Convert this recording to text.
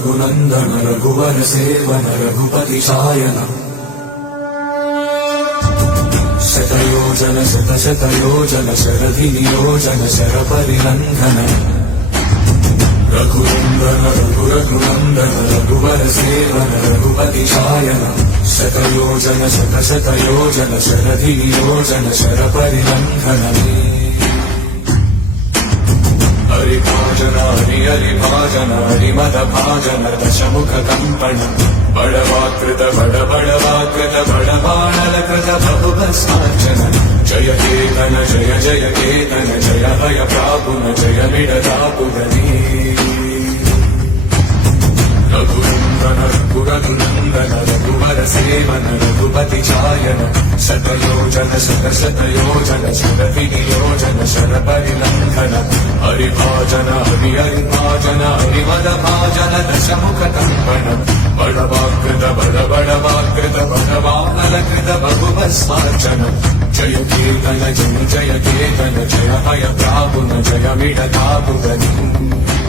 रघुनन्दन रघुवर seven Raghupati Shayan शतयोजन शतशतयोजन शरधि नियोजन शरपरिनन्दन रघुनन्दन रघुनन्दन रघुवर seven Raghupati Shayan शतयोजन शतशतयोजन शरधि नियोजन शरपरिनन्दन हरिभाजन हरिभाजन हरिमदभाजन दशमुख कंपन बड़वाकृत बड़वाकृत बड़बाणलकृत बहुभस्मार्चन जय केतन जय केतन जय हय प्रापुन जय मिडदापुगनी रघुनन्दन रघुनन्दन रघुवर सेवन रघुपति चायन शतयोजन शतशतयोजन शरधि नियोजन शरपरिनन्दन हरिभाजन हरिभाजन हरिमदभाजन दशमुख कंपन बड़वाकृत बड़वाकृत बड़बाणलकृत बहुभस्मार्चन जय केतन जय केतन जय हय प्रापुन जय मिडदापुगनी